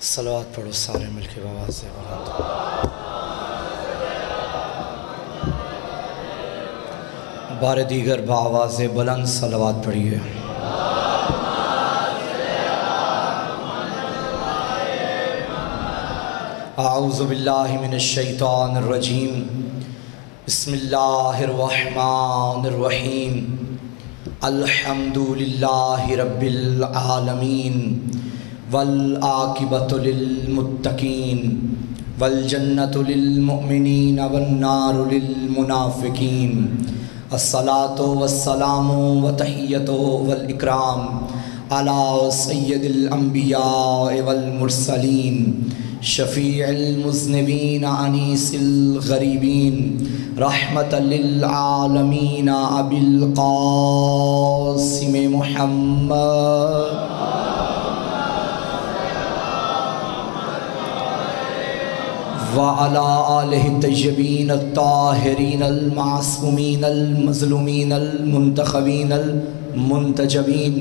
صلوات پڑھو سارے مل کے بآواز بلند۔ بار دیگر بآواز بلند صلوات پڑھیے۔ اعوذ باللہ من الشیطان الرجیم، بسم اللہ الرحمن الرحیم، الحمد للہ رب العالمین، والعاقبۃ للمتقین، والجنۃ للمؤمنین والنار للمنافقین، الصلاۃ والسلام وتحیۃ والاکرام علی سید الانبیاء والمرسلین، شفیع المذنبین انیس الغریبین، رحمۃ للعالمین ابی القاسم محمد وعلى آلہ الطیبین الطاہرین المعصومین المظلومین المنتخبین المنتجبین،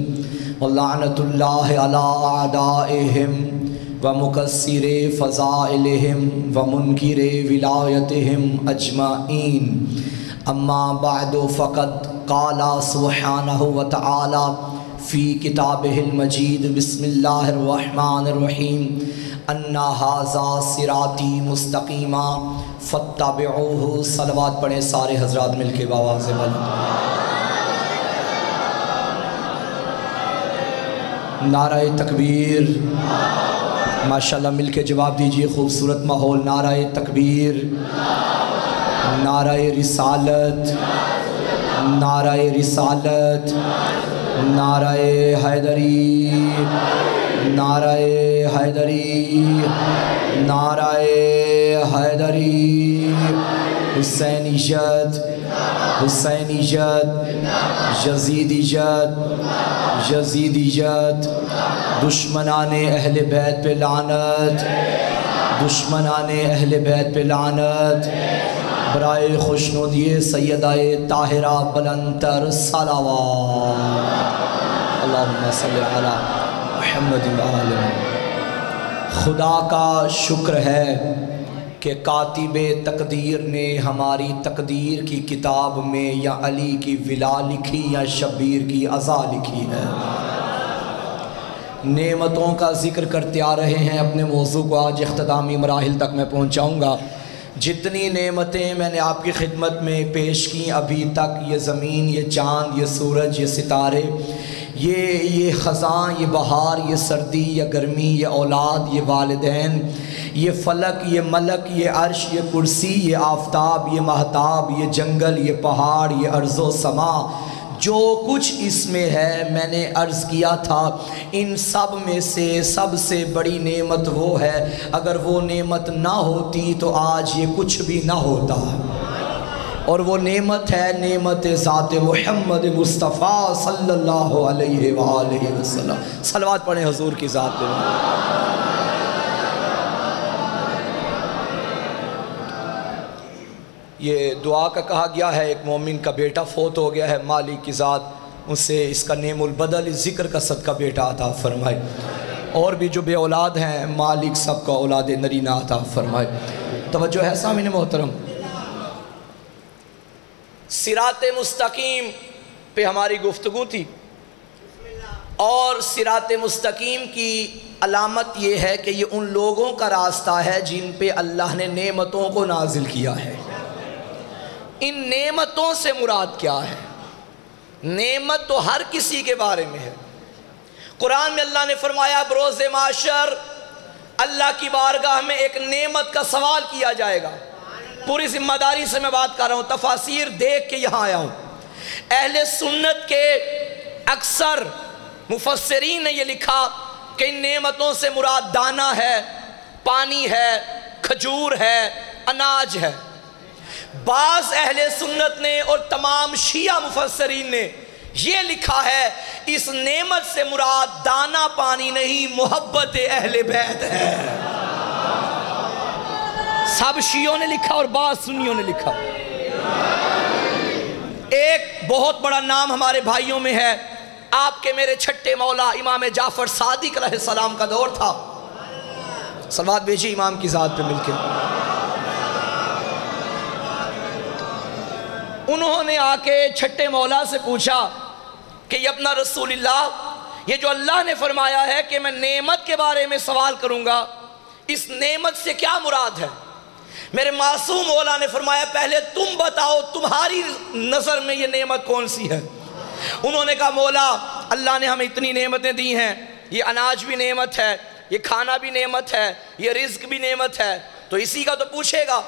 ولعنۃ اللہ علی اعدائہم ومکسر فضائلہم ومنکر ولایتہم اجمعین، اما بعد فقد قال سبحانہ وتعالی فی کتابہ المجید، بسم اللہ الرحمن الرحیم، ان ھذا صراطی مستقیما فاتبعوہ۔ صلوات پڑھیں سارے حضرات مل کے بآواز بلند۔ نعرہ تکبیر، ماشاءاللہ مل کے جواب دیجئے، خوبصورت ماحول۔ نعرہ تکبیر، نعرہ رسالت، نعرہ رسالت، نعرہ حیدری، نعرہ حیدری، نعرہ حیدری، حسینیت، حسینیت، یزیدیت، یزیدیت، دشمنان اہل بیت پہ لعنت، دشمنان اہل بیت پہ لعنت، برائے خوشنودی سیدہ طاہرہ بلند تر صلوات، اللہم صلی علی محمد وآل محمد۔ خدا کا شکر ہے کہ کاتب تقدیر نے ہماری تقدیر کی کتاب میں یا علی کی ولا لکھی یا شبیر کی عزا لکھی ہے۔ نعمتوں کا ذکر کرتے آ رہے ہیں، اپنے موضوع کو آج اختتامی مراحل تک میں پہنچاؤں گا۔ جتنی نعمتیں میں نے آپ کی خدمت میں پیش کی ابھی تک، یہ زمین، یہ چاند، یہ سورج، یہ ستارے، یہ خزاں، یہ بہار، یہ سردی، یہ گرمی، یہ اولاد، یہ والدین، یہ فلک، یہ ملک، یہ عرش، یہ کرسی، یہ آفتاب، یہ مہتاب، یہ جنگل، یہ پہاڑ، یہ ارض و سما، جو کچھ اس میں ہے، میں نے عرض کیا تھا ان سب میں سے سب سے بڑی نعمت وہ ہے، اگر وہ نعمت نہ ہوتی تو آج یہ کچھ بھی نہ ہوتا، اور وہ نعمت ہے نعمت ذات محمد مصطفیٰ صلی اللہ علیہ وآلہ وسلم۔ صلوات پڑھیں حضور کی ذات پہ۔ یہ دعا کا کہا گیا ہے، ایک مومن کا بیٹا فوت ہو گیا ہے، مالک کی ذات اس سے اس کا نعم البدل ذکر کا صدقہ بیٹا عطا فرمائے، اور بھی جو بے اولاد ہیں مالک سب کا اولاد نرینہ عطا فرمائے۔ توجہ ہے سامعین محترم، صراط مستقیم پہ ہماری گفتگو تھی، اور صراط مستقیم کی علامت یہ ہے کہ یہ ان لوگوں کا راستہ ہے جن پہ اللہ نے نعمتوں کو نازل کیا ہے۔ ان نعمتوں سے مراد کیا ہے؟ نعمت تو ہر کسی کے بارے میں ہے۔ قرآن میں اللہ نے فرمایا بروز معاشر اللہ کی بارگاہ میں ایک نعمت کا سوال کیا جائے گا۔ پوری ذمہ داری سے میں بات کر رہا ہوں، تفاسیر دیکھ کے یہاں آیا ہوں۔ اہل سنت کے اکثر مفسرین نے یہ لکھا کہ ان نعمتوں سے مراد دانہ ہے، پانی ہے، کھجور ہے، اناج ہے۔ بعض اہل سنت نے اور تمام شیعہ مفسرین نے یہ لکھا ہے اس نعمت سے مراد دانہ پانی نہیں، محبت اہل بیت ہے۔ سب شیعوں نے لکھا اور بعض سنیوں نے لکھا۔ ایک بہت بڑا نام ہمارے بھائیوں میں ہے، آپ کے میرے چھٹے مولا امام جعفر صادق علیہ السلام کا دور تھا، صلوات بھیجیے امام کی ذات پہ مل کے۔ انہوں نے آ کے چھٹے مولا سے پوچھا کہ یہ اپنا رسول اللہ، یہ جو اللہ نے فرمایا ہے کہ میں نعمت کے بارے میں سوال کروں گا، اس نعمت سے کیا مراد ہے؟ میرے معصوم مولا نے فرمایا پہلے تم بتاؤ تمہاری نظر میں یہ نعمت کون سی ہے؟ انہوں نے کہا مولا اللہ نے ہمیں اتنی نعمتیں دی ہیں، یہ اناج بھی نعمت ہے، یہ کھانا بھی نعمت ہے، یہ رزق بھی نعمت ہے، تو اسی کا تو پوچھے گا۔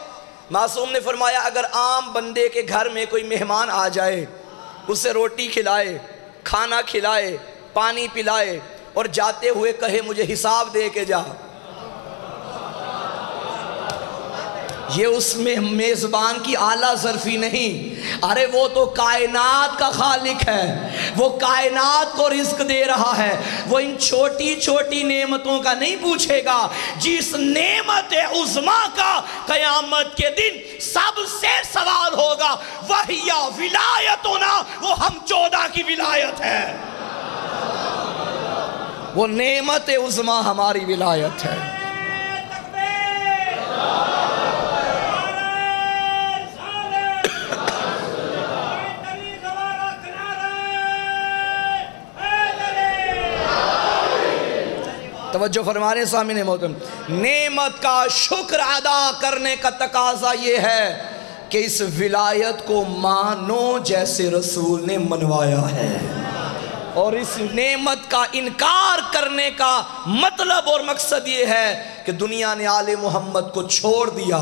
معصوم نے فرمایا اگر عام بندے کے گھر میں کوئی مہمان آ جائے، اسے روٹی کھلائے، کھانا کھلائے، پانی پلائے اور جاتے ہوئے کہے مجھے حساب دے کے جا، یہ اس میں میزبان کی اعلیٰ ظرفی نہیں، ارے وہ تو کائنات کا خالق ہے، وہ کائنات کو رزق دے رہا ہے، وہ ان چھوٹی چھوٹی نعمتوں کا نہیں پوچھے گا، جس نعمت عظمیٰ کا قیامت کے دن سب سے سوال ہوگا وَهِيَ وِلَایَتُنَا، وہ ہم 14 کی ولایت ہے، وہ نعمت عظمیٰ ہماری ولایت ہے۔ توجہ فرما رہے ہیں سامعین محترم، نعمت کا شکر ادا کرنے کا تقاضا یہ ہے کہ اس ولایت کو مانو جیسے رسول نے منوایا ہے، اور اس نعمت کا انکار کرنے کا مطلب اور مقصد یہ ہے کہ دنیا نے آل محمد کو چھوڑ دیا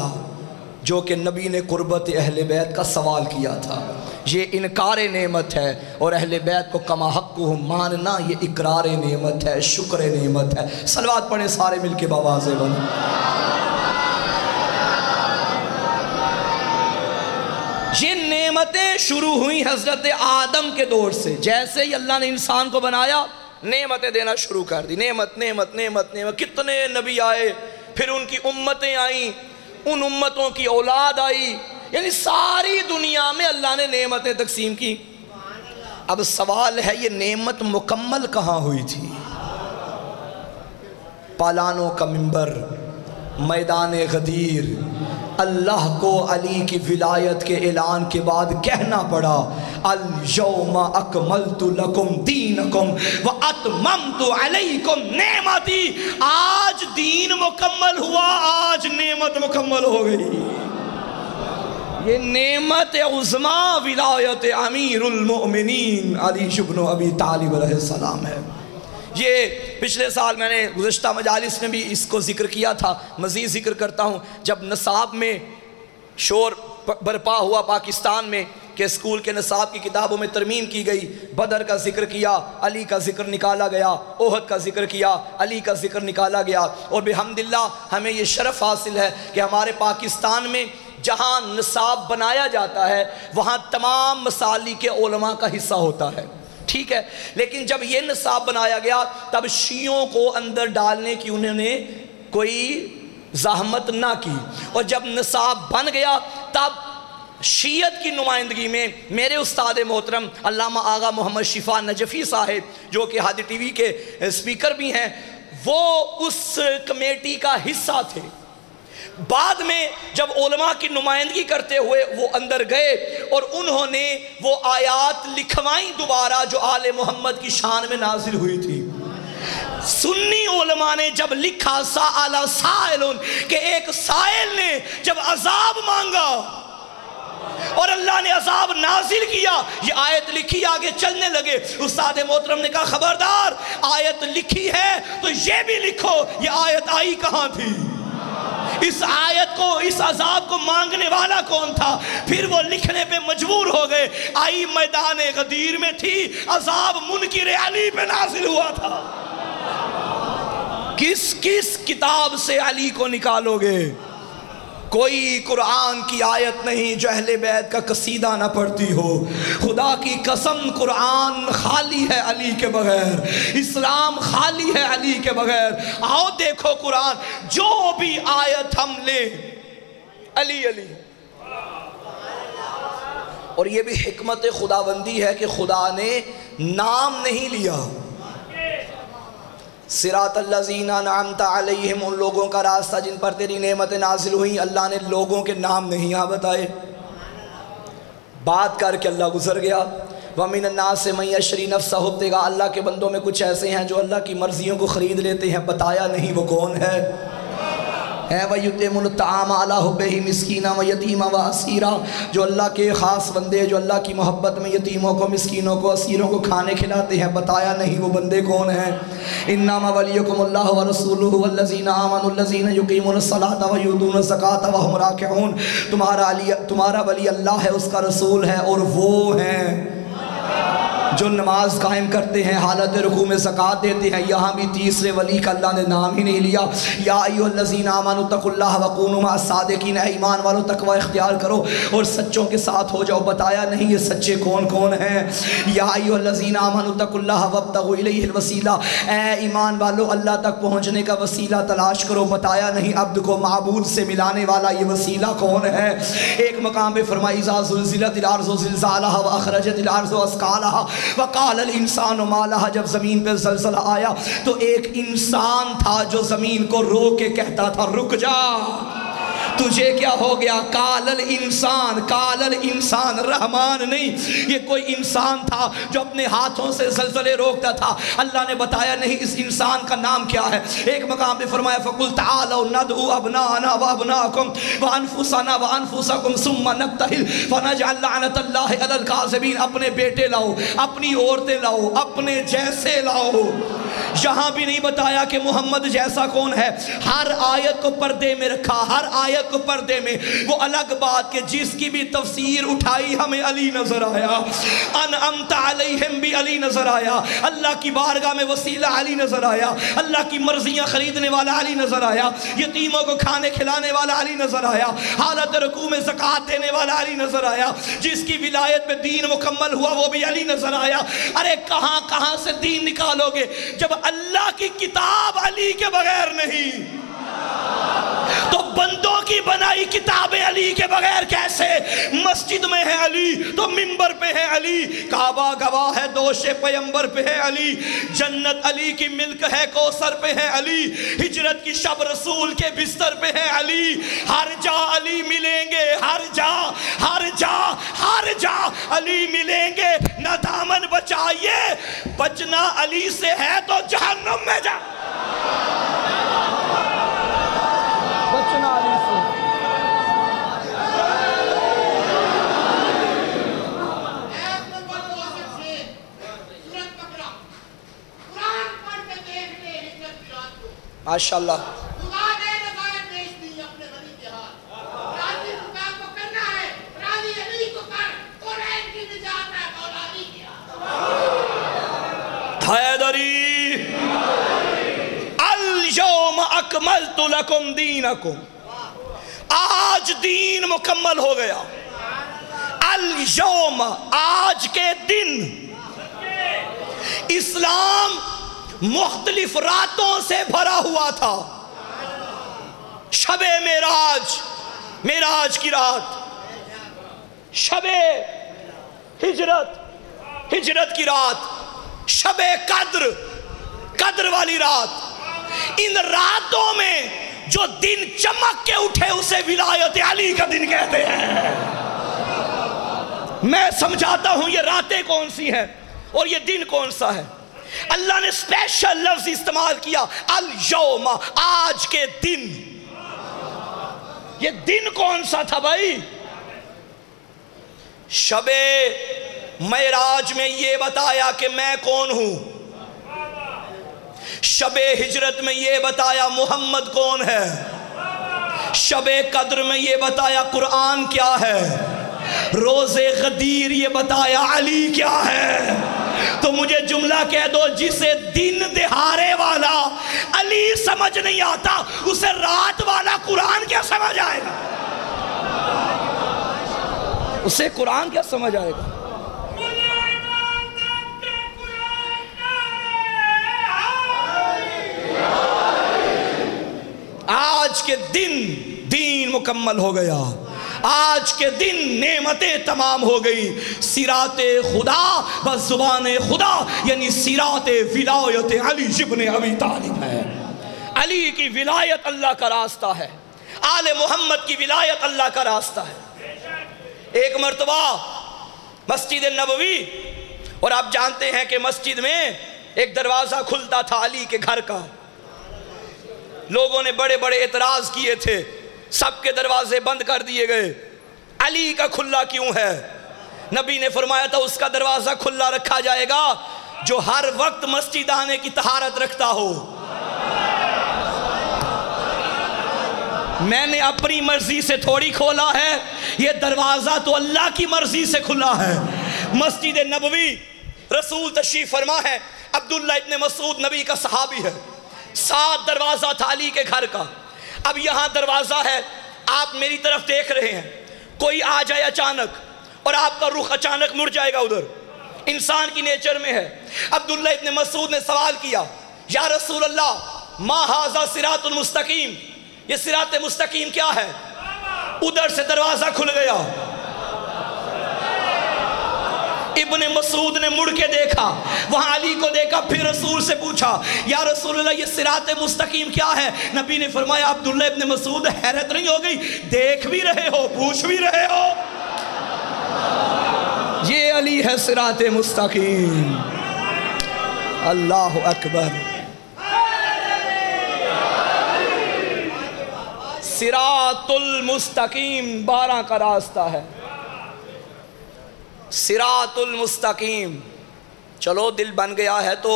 جو کہ نبی نے قربت اہل بیت کا سوال کیا تھا، یہ انکار نعمت ہے، اور اہل بیت کو کما حقہ ماننا یہ اقرار نعمت ہے، شکر نعمت ہے۔ صلوات پڑھیں سارے مل کے باواز بولیں۔ یہ نعمتیں شروع ہوئی حضرت آدم کے دور سے، جیسے ہی اللہ نے انسان کو بنایا نعمتیں دینا شروع کر دی، نعمت نعمت نعمت نعمت، کتنے نبی آئے، پھر ان کی امتیں آئیں، ان امتوں کی اولاد آئی، یعنی ساری دنیا میں اللہ نے نعمتیں تقسیم کی۔ اب سوال ہے یہ نعمت مکمل کہاں ہوئی تھی؟ پالانوں کا منبر، میدان غدیر، اللہ کو علی کی ولایت کے اعلان کے بعد کہنا پڑا الَّيَوْمَ أَكْمَلْتُ لَكُمْ دِينَكُمْ وَأَتْمَمْتُ عَلَيْكُمْ نعمتی، آج دین مکمل ہوا، آج نعمت مکمل ہو گئی۔ یہ نعمت عظمیٰ ولایت امیر المؤمنین علی بن ابی طالب علیہ السلام ہے۔ یہ پچھلے سال میں نے گزشتہ مجالس میں بھی اس کو ذکر کیا تھا، مزید ذکر کرتا ہوں، جب نصاب میں شور برپا ہوا پاکستان میں کہ اسکول کے نصاب کی کتابوں میں ترمیم کی گئی، بدر کا ذکر کیا، علی کا ذکر نکالا گیا، احد کا ذکر کیا، علی کا ذکر نکالا گیا، اور بحمداللہ ہمیں یہ شرف حاصل ہے کہ ہمارے پاکستان میں جہاں نصاب بنایا جاتا ہے وہاں تمام مسالک کے علماء کا حصہ ہوتا ہے، ٹھیک ہے، لیکن جب یہ نصاب بنایا گیا تب شیعوں کو اندر ڈالنے کی انہوں نے کوئی زحمت نہ کی، اور جب نصاب بن گیا تب شیعت کی نمائندگی میں میرے استاد محترم علامہ آغا محمد شفا نجفی صاحب جو کہ ہادی ٹی وی کے اسپیکر بھی ہیں، وہ اس کمیٹی کا حصہ تھے۔ بعد میں جب علماء کی نمائندگی کرتے ہوئے وہ اندر گئے اور انہوں نے وہ آیات لکھوائیں دوبارہ جو آل محمد کی شان میں نازل ہوئی تھی، سنی علماء نے جب لکھا سائل سائلن کہ ایک سائل نے جب عذاب مانگا اور اللہ نے عذاب نازل کیا، یہ آیت لکھی آگے چلنے لگے، استاد محترم نے کہا خبردار، آیت لکھی ہے تو یہ بھی لکھو یہ آیت آئی کہاں تھی، اس آیت کو، اس عذاب کو مانگنے والا کون تھا؟ پھر وہ لکھنے پہ مجبور ہو گئے، آئی میدان غدیر میں تھی، عذاب منکر علی پہ نازل ہوا تھا۔ کس کس کتاب سے علی کو نکالو گے؟ کوئی قرآن کی آیت نہیں جو اہل بیت کا قصیدہ نہ پڑھتی ہو، خدا کی قسم قرآن خالی ہے علی کے بغیر، اسلام خالی ہے علی کے بغیر۔ آؤ دیکھو قرآن، جو بھی آیت ہم لیں علی علی، اور یہ بھی حکمت خداوندی ہے کہ خدا نے نام نہیں لیا، صراط الذین انعمت علیہم، ان لوگوں کا راستہ جن پر تیری نعمتیں نازل ہوئیں۔ اللہ نے لوگوں کے نام نہیں یہاں بتائے، بات کر کے اللہ گزر گیا۔ وَمِنَ النَّاسِ مَن يَشْرِي نَفْسَهُ ابْتِغَاءَ، اللہ کے بندوں میں کچھ ایسے ہیں جو اللہ کی مرضیوں کو خرید لیتے ہیں، بتایا نہیں وہ کون ہے۔ وَيُطْعِمُونَ الطَّعَامَ عَلَىٰ حُبِّهِ مِسْكِينًا وَيَتِيمًا وَأَسِيرًا، جو اللہ کے خاص بندے جو اللہ کی محبت میں یتیموں کو، مسکینوں کو، اسیروں کو کھانے کھلاتے ہیں، بتایا نہیں وہ بندے کون ہیں۔ إِنَّمَا وَلِيُّكُمُ اللَّهُ وَرَسُولُهُ وَالَّذِينَ آمَنُوا الَّذِينَ يُقِيمُونَ الصَّلَاةَ وَيُؤْتُونَ الزَّكَاةَ وَهُمْ رَاكِعُونَ، تمہارا ولی اللہ ہے، اس کا رسول ہے، اور وہ ہیں جو نماز قائم کرتے ہیں، حالت رکوع میں زکوٰۃ دیتے ہیں۔ یہاں بھی تیسرے ولی کا اللہ نے نام ہی نہیں لیا۔ یا ایھا الذین آمنوا اتقوا اللہ وکونوا مع الصادقین، اے ایمان والو تقوی اختیار کرو اور سچوں کے ساتھ ہو جاؤ، بتایا نہیں یہ سچے کون کون ہیں۔ یا ایھا الذین آمنوا اتقوا اللہ وابتغوا الیہ الوسیلہ، اے ایمان والو اللہ تک پہنچنے کا وسیلہ تلاش کرو، بتایا نہیں عبد کو معبود سے ملانے والا یہ وسیلہ کون ہے۔ ایک مقام پہ فرمائی اذا زلزلت الارض زلزالها واخرجت الارض اثقالها وقال الانسان ما لها، جب زمین پہ زلزلہ آیا تو ایک انسان تھا جو زمین کو رو کے کہتا تھا رک جا، تجھے کیا ہو گیا؟ قال الانسان، رحمان نہیں، یہ کوئی انسان تھا جو اپنے ہاتھوں سے زلزلے روکتا تھا۔ اللہ نے بتایا نہیں اس انسان کا نام کیا ہے۔ ایک مقام پہ فرمایا فَقُلْ تَعَالَوْا نَدْعُوا أَبْنَاءَنَا وَأَبْنَاءَكُمْ وَأَنفُسَنَا وَأَنفُسَكُمْ ثُمَّ نَبْتَهِلْ فَنَجْعَلْ لَعْنَةَ اللَّهِ عَلَى الْكَاذِبِينَ، اپنے بیٹے لاؤ، اپنی عورتیں لاؤ، اپنے جیسے لاؤ۔ یہاں بھی نہیں بتایا کہ محمد جیسا کون ہے، ہر آیت کو پردے میں رکھا، ہر آیت کو پردے میں۔ وہ الگ بات کہ جس کی بھی تفسیر اٹھائی ہمیں علی نظر آیا، انعمت علیہم بھی علی نظر آیا، اللہ کی بارگاہ میں وسیلہ علی نظر آیا، اللہ کی مرضیاں خریدنے والا علی نظر آیا، یتیموں کو کھانے کھلانے والا علی نظر آیا، حالت رکوع میں زکوٰۃ دینے والا علی نظر آیا، جس کی ولایت میں دین مکمل ہوا وہ بھی علی نظر آیا۔ ارے کہاں کہاں سے دین نکالو گے جب اللہ کی کتاب علی کے بغیر نہیں؟ تو بندوں کی بنائی کتاب علی کے بغیر کیسے؟ مسجد میں ہے علی تو منبر پہ ہے علی، کعبہ گواہ ہے دوش پیمبر پہ ہے علی، جنت علی کی ملک ہے کوثر پہ ہے علی، ہجرت کی شب رسول کے بستر پہ ہے علی، ہر جا علی ملیں گے، ہر جا علی ملیں گے۔ نہ دامن بچائیے، بچنا علی سے ہے تو جہنم میں جا، بچنا علی سے۔ ماشاءاللہ حیدری الیوم اکملت لکم دینکم، آج دین مکمل ہو گیا۔ الیوم، آج کے دن۔ اسلام مختلف راتوں سے بھرا ہوا تھا۔ شب معراج، معراج کی رات، شب ہجرت، ہجرت کی رات، شب قدر، قدر والی رات۔ ان راتوں میں جو دن چمک کے اٹھے اسے ولایت علی کا دن کہتے ہیں۔ میں سمجھاتا ہوں یہ راتیں کون سی ہیں اور یہ دن کون سا ہے۔ اللہ نے اسپیشل لفظ استعمال کیا الیوم، آج کے دن۔ یہ دن کون سا تھا بھائی؟ شب معراج میں یہ بتایا کہ میں کون ہوں، شب ہجرت میں یہ بتایا محمد کون ہے، شب قدر میں یہ بتایا قرآن کیا ہے، روز غدیر یہ بتایا علی کیا ہے۔ تو مجھے جملہ کہہ دو، جسے دن دہارے والا علی سمجھ نہیں آتا اسے رات والا قرآن کیا سمجھ آئے گا؟ اسے قرآن کیا سمجھ آئے گا؟ آج کے دن دین مکمل ہو گیا۔ آج کے دن نعمتیں تمام ہو گئی. صراط خدا بس زبان خدا یعنی صراط ولایت علی ابن ابی طالب ہے. علی کی ولایت اللہ کا راستہ ہے, آل محمد کی ولایت اللہ کا راستہ ہے. ایک مرتبہ مسجد نبوی, اور آپ جانتے ہیں کہ مسجد میں ایک دروازہ کھلتا تھا علی کے گھر کا. لوگوں نے بڑے بڑے اعتراض کیے تھے, سب کے دروازے بند کر دیے گئے. علی کا کھلا کیوں ہے؟ نبی نے فرمایا تھا اس کا دروازہ کھلا رکھا جائے گا جو ہر وقت مسجد آنے کی طہارت رکھتا ہو. میں نے اپنی مرضی سے تھوڑی کھولا ہے, یہ دروازہ تو اللہ کی مرضی سے کھلا ہے. مسجد نبوی رسول تشریف فرما ہے, عبداللہ ابن مسعود نبی کا صحابی ہے. 7 دروازہ تھا علی کے گھر کا. اب یہاں دروازہ ہے, آپ میری طرف دیکھ رہے ہیں, کوئی آ جائے اچانک اور آپ کا رخ اچانک مڑ جائے گا ادھر, انسان کی نیچر میں ہے. عبداللہ ابن مسعود نے سوال کیا, یا رسول اللہ ما ھذا صراط المستقیم, یہ صراط مستقیم کیا ہے؟ ادھر سے دروازہ کھل گیا. ابن مسعود نے مڑ کے دیکھا, وہاں علی کو دیکھا, پھر رسول سے پوچھا یا رسول اللہ یہ صراط مستقیم کیا ہے؟ نبی نے فرمایا عبداللہ ابن مسعود حیرت نہیں ہو گئی, دیکھ بھی رہے ہو پوچھ بھی رہے ہو, یہ علی ہے صراط مستقیم. اللہ اکبر. صراط المستقیم 12 کا راستہ ہے. صراط المستقیم. چلو دل بن گیا ہے تو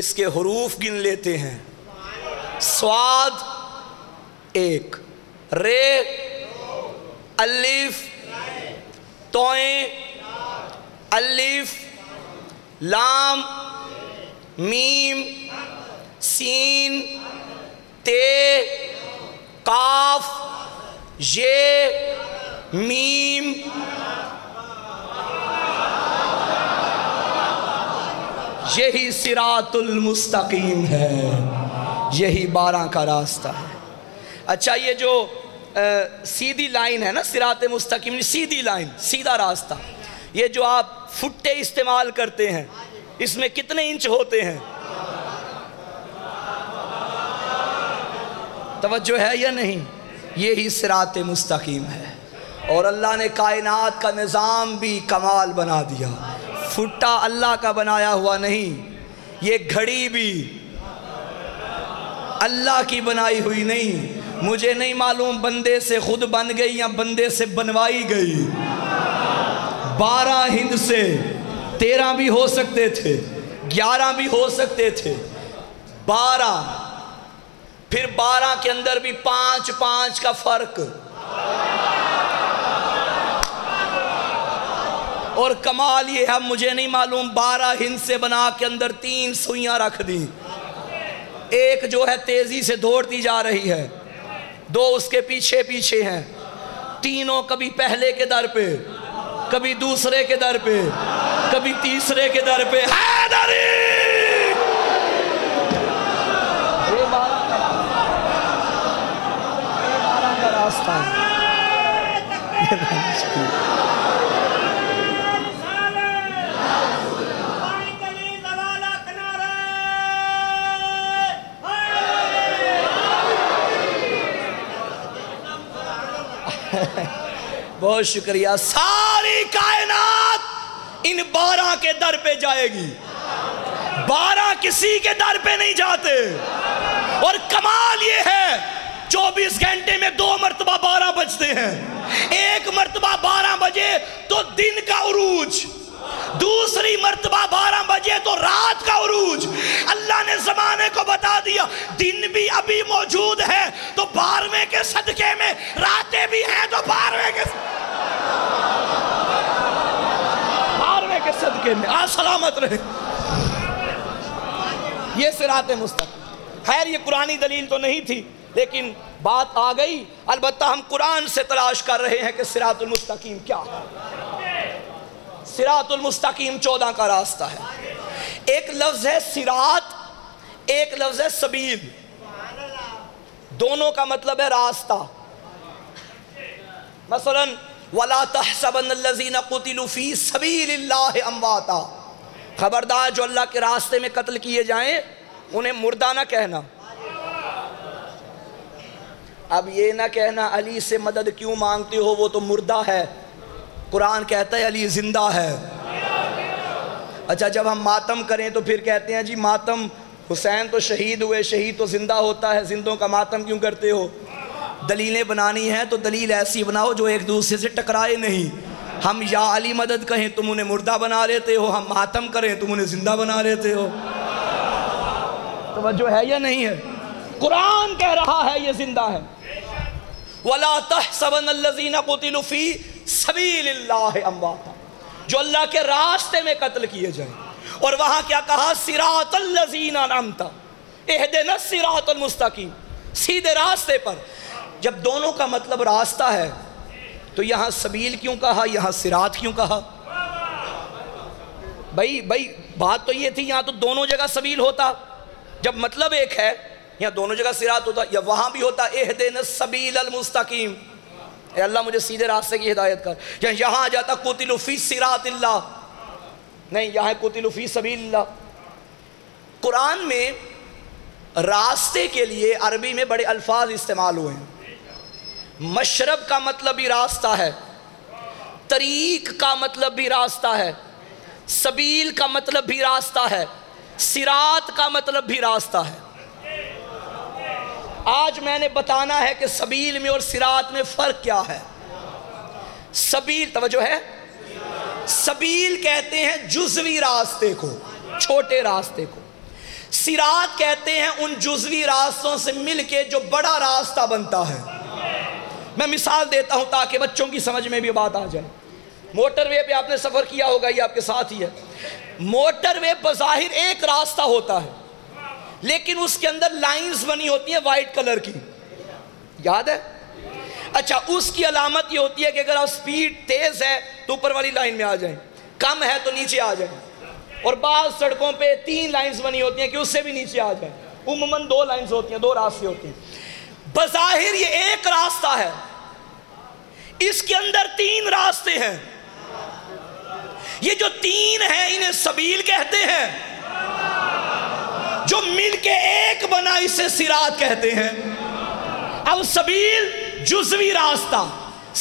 اس کے حروف گن لیتے ہیں. صاد 1, رے, الف, توئیں, الف, لام, میم, سین, تے, قاف, یہ, میم, یہی صراط المستقیم ہے, یہی 12 کا راستہ ہے. اچھا یہ جو سیدھی لائن ہے نا, صراط مستقیم سیدھی لائن, سیدھا راستہ, یہ جو آپ فٹے استعمال کرتے ہیں اس میں کتنے انچ ہوتے ہیں؟ توجہ ہے یا نہیں؟ یہی صراط مستقیم ہے. اور اللہ نے کائنات کا نظام بھی کمال بنا دیا. فٹا اللہ کا بنایا ہوا نہیں, یہ گھڑی بھی اللہ کی بنائی ہوئی نہیں. مجھے نہیں معلوم بندے سے خود بن گئی یا بندے سے بنوائی گئی. 12 ہند سے 13 بھی ہو سکتے تھے, 11 بھی ہو سکتے تھے, 12, پھر 12 کے اندر بھی 5 کا فرق. اور کمال یہ ہے, مجھے نہیں معلوم 12 ہند سے بنا کے اندر 3 سوئیاں رکھ دی. ایک جو ہے تیزی سے دوڑتی جا رہی ہے, 2 اس کے پیچھے پیچھے ہیں, تینوں کبھی پہلے کے در پہ, کبھی دوسرے کے در پہ, کبھی تیسرے کے در پہ. حیدری! یہ 12 کا راستہ ہے. بہت شکریہ. ساری کائنات ان 12 کے در پہ جائے گی, 12 کسی کے در پہ نہیں جاتے. اور کمال یہ ہے 24 گھنٹے میں 2 مرتبہ 12 بجتے ہیں. ایک مرتبہ 12 بجے تو دن کا عروج, دوسری مرتبہ 12 بجے تو رات کا عروج. اللہ نے زمانے کو بتا دیا دن بھی ابھی موجود ہے تو 12ویں کے صدقے میں راتیں بھی ہیں تو 12ویں کے صدقے میں آج سلامت رہے. یہ صراط مستقیم. خیر یہ قرآنی دلیل تو نہیں تھی لیکن بات آ گئی. البتہ ہم قرآن سے تلاش کر رہے ہیں کہ صراط المستقیم کیا ہے. صراط المستقیم 14 کا راستہ ہے. ایک لفظ ہے صراط, ایک لفظ ہے سبیل. دونوں کا مطلب ہے راستہ. مثلا وَلَا تَحْسَبَنَّ الَّذِينَ قُتِلُوا فِي سَبِيلِ اللَّهِ امواتا، خبردار جو اللہ کے راستے میں قتل کیے جائیں انہیں مردہ نہ کہنا. اب یہ نہ کہنا علی سے مدد کیوں مانگتے ہو، وہ تو مردہ ہے. قرآن کہتا ہے علی زندہ ہے. اچھا جب ہم ماتم کریں تو پھر کہتے ہیں جی ماتم، حسین تو شہید ہوئے، شہید تو زندہ ہوتا ہے، زندوں کا ماتم کیوں کرتے ہو؟ دلیلیں بنانی ہیں تو دلیل ایسی بناؤ جو ایک دوسرے سے ٹکرائے نہیں. ہم یا علی مدد کہیں تم انہیں مردہ بنا لیتے ہو، ہم ماتم کریں تم انہیں زندہ بنا لیتے ہو. توجہ ہے یا نہیں ہے؟ قرآن کہہ رہا ہے یہ زندہ ہے. وَلَا تَحْسَبَنَّ الَّذِينَ قُتِلُوا فِي سَبِيلِ اللَّهِ امواتا، جو اللہ کے راستے میں قتل کیے جائیں. اور وہاں کیا کہا؟ صراط الذین انعمت، اہدنا الصراط المستقیم، سیدھے راستے پر. جب دونوں کا مطلب راستہ ہے تو یہاں سبیل کیوں کہا، یہاں صراط کیوں کہا؟ بھائی بات تو یہ تھی یہاں تو دونوں جگہ سبیل ہوتا، جب مطلب ایک ہے یہاں دونوں جگہ صراط ہوتا، یا وہاں بھی ہوتا اہدنا السبیل المستقیم، اے اللہ مجھے سیدھے راستے کی ہدایت کر. یا یہاں آ جاتا قتلوا فی صراط اللہ، نہیں یہاں قتلوا فی سبیل اللہ. قرآن میں راستے کے لیے عربی میں بڑے الفاظ استعمال ہوئے ہیں. مشرب کا مطلب بھی راستہ ہے، طریق کا مطلب بھی راستہ ہے، سبیل کا مطلب بھی راستہ ہے، صراط کا مطلب بھی راستہ ہے. آج میں نے بتانا ہے کہ سبیل میں اور صراط میں فرق کیا ہے. سبیل، توجہ ہے، سبیل کہتے ہیں جزوی راستے کو، چھوٹے راستے کو. صراط کہتے ہیں ان جزوی راستوں سے مل کے جو بڑا راستہ بنتا ہے. میں مثال دیتا ہوں تاکہ بچوں کی سمجھ میں بھی بات آ جائے. موٹر وے پہ آپ نے سفر کیا ہوگا، یہ آپ کے ساتھ ہی ہے. موٹر وے بظاہر ایک راستہ ہوتا ہے لیکن اس کے اندر لائنز بنی ہوتی ہیں وائٹ کلر کی، یاد ہے؟ اچھا اس کی علامت یہ ہوتی ہے کہ اگر آپ سپیڈ تیز ہے تو اوپر والی لائن میں آ جائیں، کم ہے تو نیچے آ جائیں. اور بعض سڑکوں پہ 3 لائنز بنی ہوتی ہیں کہ اس سے بھی نیچے آ جائیں. عموماً 2 لائنز ہوتی ہیں، 2 راستے ہوتے ہیں. بظاہر یہ ایک راستہ ہے، اس کے اندر 3 راستے ہیں. یہ جو 3 ہیں انہیں سبیل کہتے ہیں، جو مل کے ایک بنا اسے صراط کہتے ہیں. اب سبیل جزوی راستہ،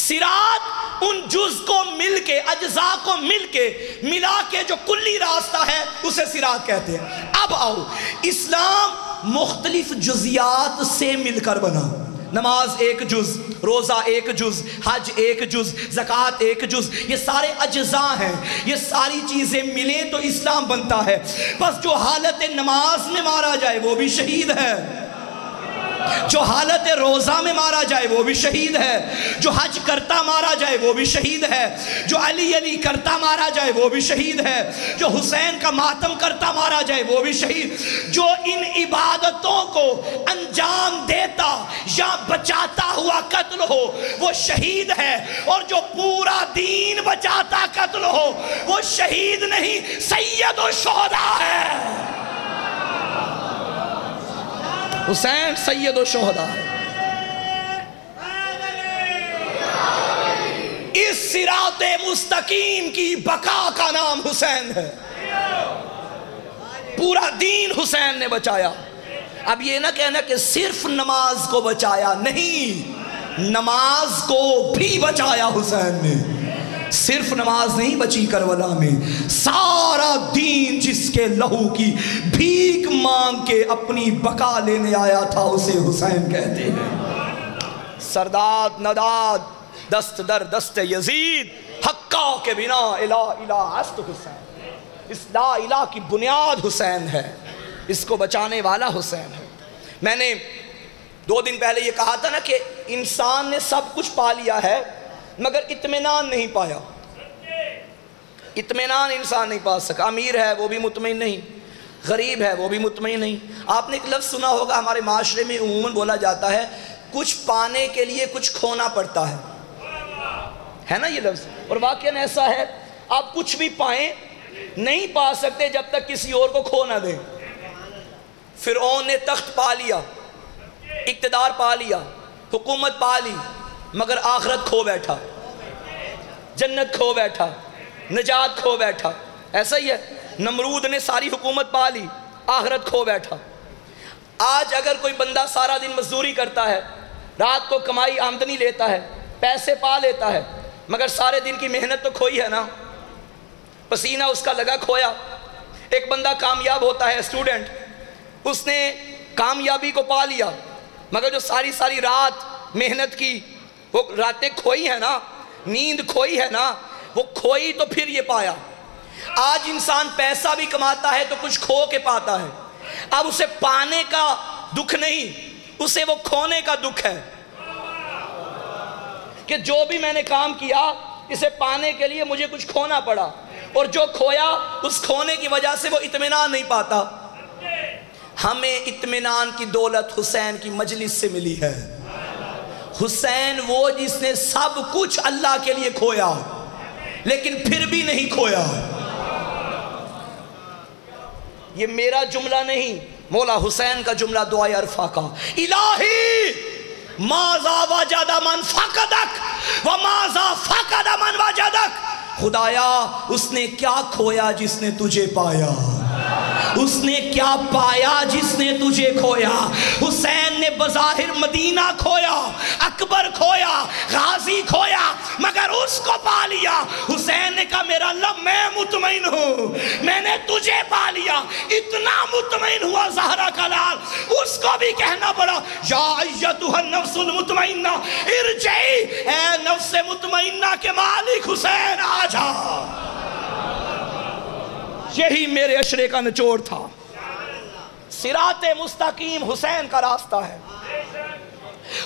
صراط ان جز کو مل کے، اجزاء کو مل کے ملا کے جو کلی راستہ ہے اسے صراط کہتے ہیں. اب آؤ، اسلام مختلف جزیات سے مل کر بنا. نماز ایک جز، روزہ ایک جز، حج ایک جز، زکوٰۃ ایک جز، یہ سارے اجزاء ہیں. یہ ساری چیزیں ملیں تو اسلام بنتا ہے. بس جو حالت نماز میں مارا جائے وہ بھی شہید ہے، جو حالت روزہ میں مارا جائے وہ بھی شہید ہے، جو حج کرتا مارا جائے وہ بھی شہید ہے، جو علی علی کرتا مارا جائے وہ بھی شہید ہے، جو حسین کا ماتم کرتا مارا جائے وہ بھی شہید. جو ان عبادتوں کو انجام دیتا یا بچاتا ہوا قتل ہو وہ شہید ہے، اور جو پورا دین بچاتا قتل ہو وہ شہید نہیں، سید الشہداء ہے. حسین سید الشہداء ہے. اس صراط مستقیم کی بقا کا نام حسین ہے. پورا دین حسین نے بچایا. اب یہ نہ کہنا کہ صرف نماز کو بچایا، نہیں، نماز کو بھی بچایا حسین نے. صرف نماز نہیں بچی کربلا میں، سارا دین جس کے لہو کی بھیک مانگ کے اپنی بقا لینے آیا تھا اسے حسین کہتے ہیں. سرداد نداد دست در دست یزید، حقا کے بنا الہ الہ است حسین. اس لا الہ کی بنیاد حسین ہے، اس کو بچانے والا حسین ہے. میں نے 2 دن پہلے یہ کہا تھا نا کہ انسان نے سب کچھ پا لیا ہے مگر اطمینان نہیں پایا. اطمینان انسان نہیں پا سکا. امیر ہے وہ بھی مطمئن نہیں، غریب ہے وہ بھی مطمئن نہیں. آپ نے ایک لفظ سنا ہوگا ہمارے معاشرے میں عموماً بولا جاتا ہے، کچھ پانے کے لیے کچھ کھونا پڑتا ہے نا یہ لفظ. اور واقعاً ایسا ہے، آپ کچھ بھی پائیں نہیں پا سکتے جب تک کسی اور کو کھو نہ دیں. فرعون نے تخت پا لیا، اقتدار پا لیا، حکومت پا لی، مگر آخرت کھو بیٹھا، جنت کھو بیٹھا، نجات کھو بیٹھا۔ ایسا ہی ہے، نمرود نے ساری حکومت پا لی، آخرت کھو بیٹھا۔ آج اگر کوئی بندہ سارا دن مزدوری کرتا ہے، رات کو کمائی آمدنی لیتا ہے، پیسے پا لیتا ہے، مگر سارے دن کی محنت تو کھوئی ہے نا، پسینہ اس کا لگا کھویا۔ ایک بندہ کامیاب ہوتا ہے، اسٹوڈنٹ، اس نے کامیابی کو پا لیا، مگر جو ساری ساری رات محنت کی وہ راتیں کھوئی ہے نا، نیند کھوئی ہے نا، وہ کھوئی تو پھر یہ پایا۔ آج انسان پیسہ بھی کماتا ہے تو کچھ کھو کے پاتا ہے، اب اسے پانے کا دکھ نہیں، اسے وہ کھونے کا دکھ ہے کہ جو بھی میں نے کام کیا اسے پانے کے لیے مجھے کچھ کھونا پڑا، اور جو کھویا اس کھونے کی وجہ سے وہ اطمینان نہیں پاتا۔ ہمیں اطمینان کی دولت حسین کی مجلس سے ملی ہے۔ حسین وہ جس نے سب کچھ اللہ کے لیے کھویا لیکن پھر بھی نہیں کھویا۔ یہ میرا جملہ نہیں، مولا حسین کا جملہ دعائے عرفہ کا، الہی ماذا وجد من فقدک وماذا فقد من وجدک۔ خدایا اس نے کیا کھویا جس نے تجھے پایا، اس نے کیا پایا جس نے تجھے کھویا۔ حسین نے بظاہر مدینہ کھویا، اکبر کھویا، غازی کھویا، مگر اس کو پا لیا۔ حسین نے کہا میرا اللہ میں مطمئن ہوں، میں نے تجھے پا لیا۔ اتنا مطمئن ہوا زہرا کا لال، اس کو بھی کہنا پڑا یا ایتھا النفس المطمئنہ ارجعی، اے نفس مطمئنہ کے مالک حسین آ جا۔ یہی میرے عشرے کا نچوڑ تھا۔ صراط مستقیم حسین کا راستہ ہے۔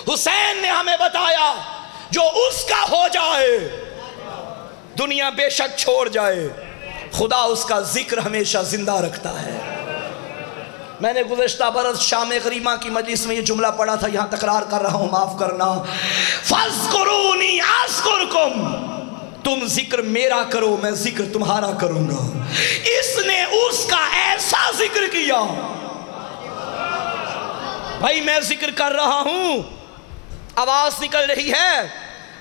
حسین نے ہمیں بتایا جو اس کا ہو جائے دنیا بے شک چھوڑ جائے، خدا اس کا ذکر ہمیشہ زندہ رکھتا ہے۔ میں نے گزشتہ برس شام غریمہ کی مجلس میں یہ جملہ پڑھا تھا، یہاں تکرار کر رہا ہوں، معاف کرنا۔ فَاذْكُرُونِي أَذْكُرْكُمْ، تم ذکر میرا کرو میں ذکر تمہارا کروں گا۔ اس نے اس کا ایسا ذکر کیا، بھائی میں ذکر کر رہا ہوں، آواز نکل رہی ہے،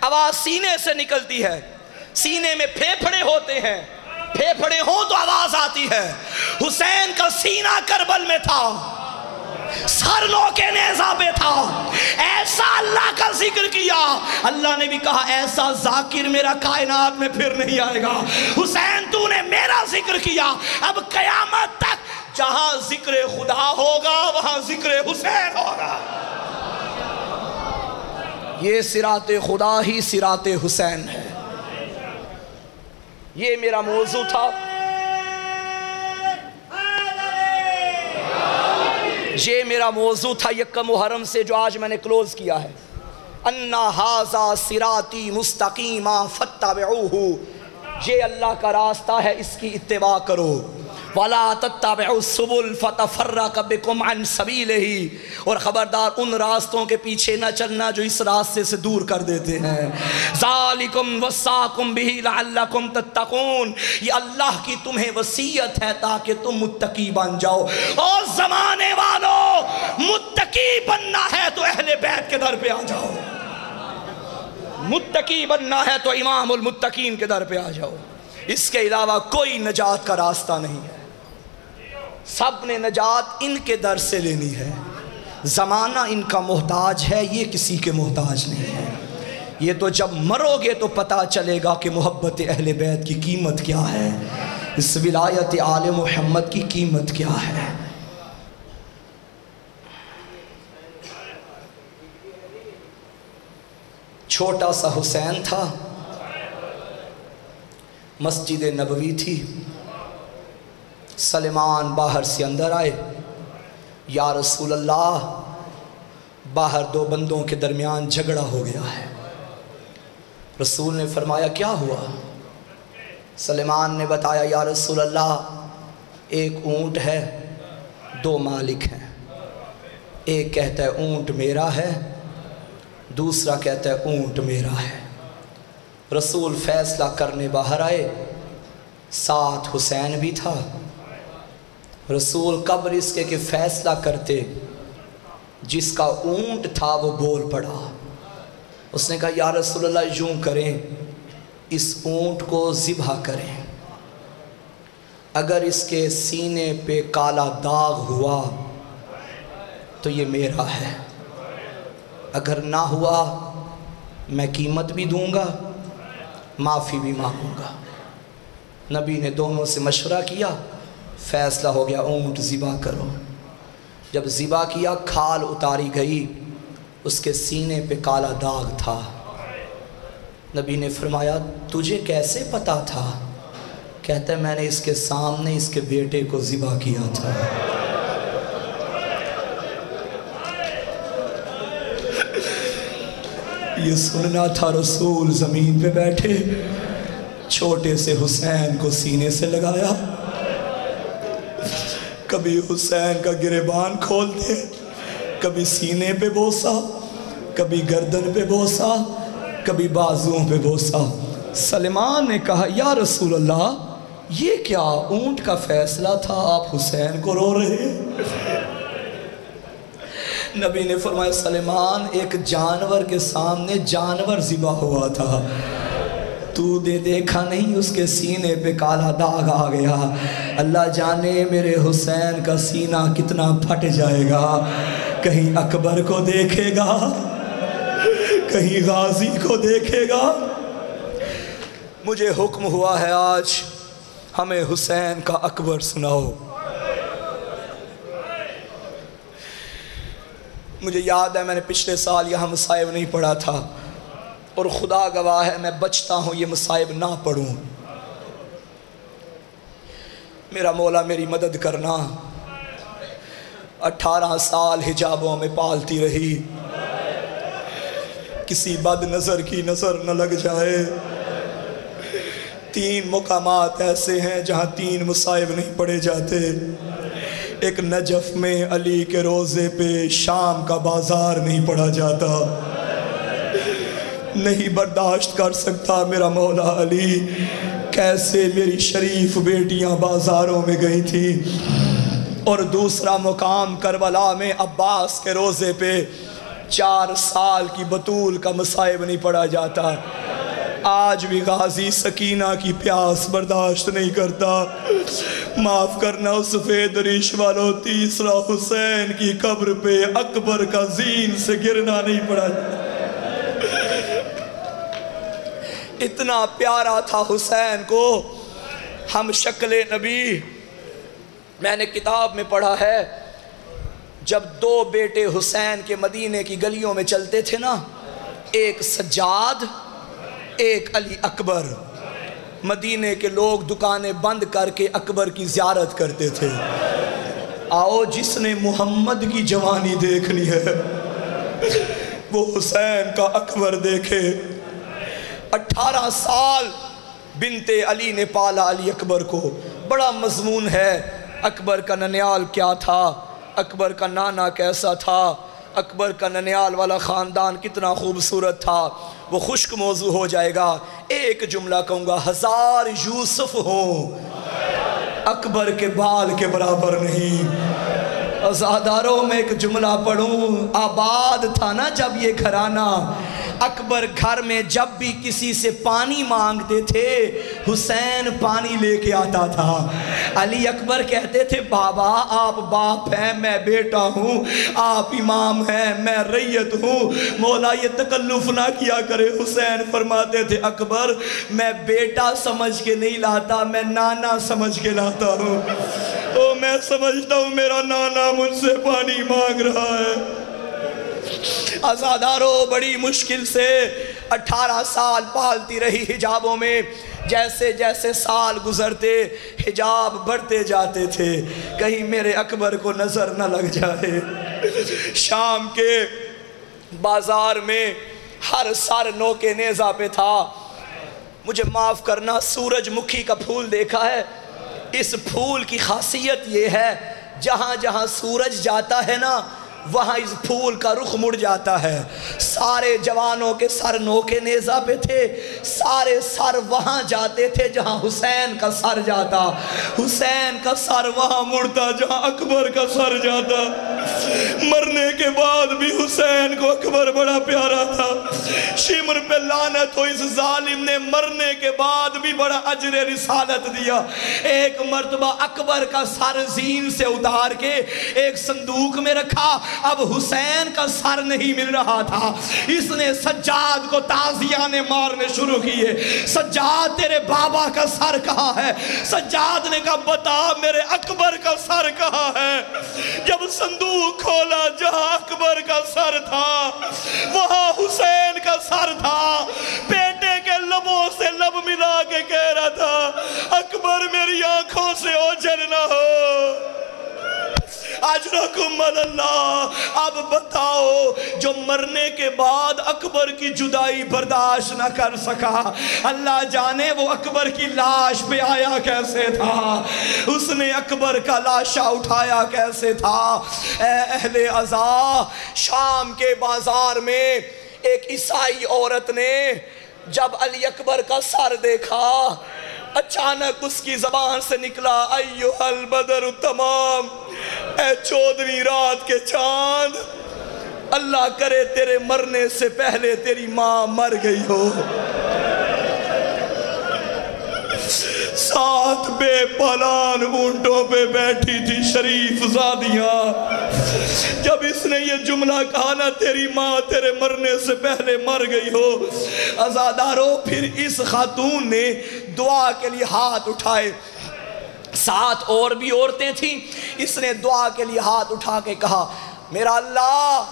آواز سینے سے نکلتی ہے، سینے میں پھیپھڑے ہوتے ہیں، پھیپھڑے ہوں تو آواز آتی ہے۔ حسین کا سینہ کربل میں تھا، سر لو کے نیزہ پہ تھا، ایسا اللہ کا ذکر کیا، اللہ نے بھی کہا ایسا ذاکر میرا کائنات میں پھر نہیں آئے گا۔ حسین تو نے میرا ذکر کیا، اب قیامت تک جہاں ذکر خدا ہوگا وہاں ذکر حسین ہوگا۔ یہ صراط خدا ہی صراط حسین ہے۔ یہ میرا موضوع تھا، یہ میرا موضوع تھا یکم محرم سے جو آج میں نے کلوز کیا ہے۔ اَنَّا هَذَا صِرَاطِي مُسْتَقِيمًا فَاتَّبِعُوهُ، یہ اللہ کا راستہ ہے، اس کی اتباع کرو۔ وَلَا تَتَّبِعُوا السُّبُلَ فَتَفَرَّقَ بِكُمْ عَنْ سَبِيلِهِ، اور خبردار ان راستوں کے پیچھے نہ چلنا جو اس راستے سے دور کر دیتے ہیں۔ ذَالِكُمْ وَصَّاكُمْ بِهِ لَعَلَّكُمْ تَتَّقُونَ، یہ اللہ کی تمہیں وصیت ہے تاکہ تم متقی بن جاؤ۔ اور زمانے والوں، متقی بننا ہے تو اہل بیت کے در پہ آ جاؤ، متقی بننا ہے تو امام المتقین کے در پہ آ جاؤ، اس کے علاوہ کوئی نجات کا راستہ نہیں ہے۔ سب نے نجات ان کے در سے لینی ہے، زمانہ ان کا محتاج ہے، یہ کسی کے محتاج نہیں ہے۔ یہ تو جب مرو گے تو پتہ چلے گا کہ محبت اہل بیت کی قیمت کیا ہے، اس ولایت آل محمد کی قیمت کیا ہے۔ چھوٹا سا حسین تھا، مسجد نبوی تھی، سلمان باہر سے اندر آئے، یا رسول اللہ باہر دو بندوں کے درمیان جھگڑا ہو گیا ہے۔ رسول نے فرمایا کیا ہوا؟ سلمان نے بتایا یا رسول اللہ ایک اونٹ ہے، دو مالک ہیں، ایک کہتا ہے اونٹ میرا ہے، دوسرا کہتا ہے اونٹ میرا ہے۔ رسول فیصلہ کرنے باہر آئے، ساتھ حسین بھی تھا۔ رسول قبر اس کے کہ فیصلہ کرتے، جس کا اونٹ تھا وہ بول پڑا، اس نے کہا یا رسول اللہ یوں کریں، اس اونٹ کو ذبح کریں، اگر اس کے سینے پہ کالا داغ ہوا تو یہ میرا ہے، اگر نہ ہوا میں قیمت بھی دوں گا، معافی بھی مانگوں گا۔ نبی نے دونوں سے مشورہ کیا، فیصلہ ہو گیا اونٹ ذبح کرو۔ جب ذبح کیا کھال اتاری گئی، اس کے سینے پہ کالا داغ تھا۔ نبی نے فرمایا تجھے کیسے پتا تھا؟ کہتا ہے میں نے اس کے سامنے اس کے بیٹے کو ذبح کیا تھا۔ یہ سننا تھا رسول زمین پہ بیٹھے، چھوٹے سے حسین کو سینے سے لگایا، کبھی حسین کا گریبان کھولتے، کبھی سینے پہ بوسا، کبھی گردن پہ بوسا، کبھی بازوؤں پہ بوسا۔ سلمان نے کہا یا رسول اللہ یہ کیا اونٹ کا فیصلہ تھا، آپ حسین کو رو رہے ہیں؟ نبی نے فرمایا سلمان ایک جانور کے سامنے جانور ذبح ہوا تھا، تو نے دیکھا نہیں اس کے سینے پہ کالا داغ آ گیا، اللہ جانے میرے حسین کا سینہ کتنا پھٹ جائے گا، کہیں اکبر کو دیکھے گا، کہیں غازی کو دیکھے گا۔ مجھے حکم ہوا ہے آج ہمیں حسین کا اکبر سناؤ۔ مجھے یاد ہے میں نے پچھلے سال یہاں مصائب نہیں پڑھا تھا، اور خدا گواہ ہے میں بچتا ہوں یہ مصائب نہ پڑھوں۔ میرا مولا میری مدد کرنا، 18 سال حجابوں میں پالتی رہی، کسی بد نظر کی نظر نہ لگ جائے۔ 3 مقامات ایسے ہیں جہاں 3 مصائب نہیں پڑھے جاتے۔ ایک نجف میں علی کے روزے پہ شام کا بازار نہیں پڑھا جاتا، نہیں برداشت کر سکتا میرا مولا علی کیسے میری شریف بیٹیاں بازاروں میں گئی تھی۔ اور دوسرا مقام کربلا میں عباس کے روزے پہ 4 سال کی بطول کا مصائب نہیں پڑھا جاتا۔ آج بھی غازی سکینہ کی پیاس برداشت نہیں کرتا۔ معاف کرنا اس سفید ریش والوں، تیسرا حسین کی قبر پہ اکبر کا زین سے گرنا نہیں پڑا۔ اتنا پیارا تھا حسین کو ہم شکل نبی۔ میں نے کتاب میں پڑھا ہے جب 2 بیٹے حسین کے مدینے کی گلیوں میں چلتے تھے نا، ایک سجاد ایک علی اکبر، مدینے کے لوگ دکانیں بند کر کے اکبر کی زیارت کرتے تھے۔ آؤ جس نے محمد کی جوانی دیکھنی ہے وہ حسین کا اکبر دیکھے۔ 18 سال بنت علی نے پالا علی اکبر کو۔ بڑا مضمون ہے اکبر کا ننیال کیا تھا، اکبر کا نانا کیسا تھا، اکبر کا ننیال والا خاندان کتنا خوبصورت تھا، وہ خشک موضوع ہو جائے گا۔ ایک جملہ کہوں گا، 1000 یوسف ہوں اکبر کے بال کے برابر نہیں۔ عزاداروں میں ایک جملہ پڑھوں، آباد تھا نا جب یہ گھرانہ، اکبر گھر میں جب بھی کسی سے پانی مانگتے تھے حسین پانی لے کے آتا تھا۔ علی اکبر کہتے تھے بابا آپ باپ ہیں میں بیٹا ہوں، آپ امام ہیں میں ریت ہوں، مولا یہ تکلف نہ کیا کرے۔ حسین فرماتے تھے اکبر میں بیٹا سمجھ کے نہیں لاتا، میں نانا سمجھ کے لاتا ہوں۔ تو میں سمجھتا ہوں میرا نانا مجھ سے پانی مانگ رہا ہے۔ آزادارو بڑی مشکل سے 18 سال پالتی رہی حجابوں میں۔ جیسے جیسے سال گزرتے حجاب بڑھتے جاتے تھے، کہیں میرے اکبر کو نظر نہ لگ جائے۔ شام کے بازار میں ہر سر نوکے نیزہ پہ تھا۔ مجھے معاف کرنا سورج مکھی کا پھول دیکھا ہے، اس پھول کی خاصیت یہ ہے جہاں جہاں سورج جاتا ہے نا وہاں اس پھول کا رخ مڑ جاتا ہے. سارے جوانوں کے سر نوکے نیزہ پہ تھے, سارے سر وہاں جاتے تھے جہاں حسین کا سر جاتا, حسین کا سر وہاں مڑتا جہاں اکبر کا سر جاتا. مرنے کے بعد بھی حسین کو اکبر بڑا پیارا تھا. شمر پہ لعنت ہو, اس ظالم نے مرنے کے بعد بھی بڑا اجر رسالت دیا. ایک مرتبہ اکبر کا سر زین سے اتار کے ایک صندوق میں رکھا, اب حسین کا سر نہیں مل رہا تھا. اس نے سجاد کو تازیانے مارنے شروع کیے. سجاد تیرے بابا کا سر کہاں ہے؟ سجاد نے کہا بتا میرے اکبر کا سر کہاں ہے؟ جب صندوق کھولا جہاں اکبر کا سر تھا وہاں حسین کا سر تھا. بیٹے کے لبوں سے لب ملا کے کہہ رہا تھا اکبر میری آنکھوں سے اوجھل نہ ہو. اجرکم اللہ. اب بتاؤ جو مرنے کے بعد اکبر کی جدائی برداشت نہ کر سکا, اللہ جانے وہ اکبر کی لاش پہ آیا کیسے تھا, اس نے اکبر کا لاشا اٹھایا کیسے تھا. اے اہل عزا, شام کے بازار میں ایک عیسائی عورت نے جب علی اکبر کا سر دیکھا, اچانک اس کی زبان سے نکلا ایھا البدر التمام, اے 14ویں رات کے چاند, اللہ کرے تیرے مرنے سے پہلے تیری ماں مر گئی ہو. 7 بے پالان اونٹوں پہ بیٹھی تھی شریف زادیاں. جب اس نے یہ جملہ کہا نا تیری ماں تیرے مرنے سے پہلے مر گئی ہو, عزادارو پھر اس خاتون نے دعا کے لیے ہاتھ اٹھائے. 7 اور بھی عورتیں تھیں, اس نے دعا کے لیے ہاتھ اٹھا کے کہا میرا اللہ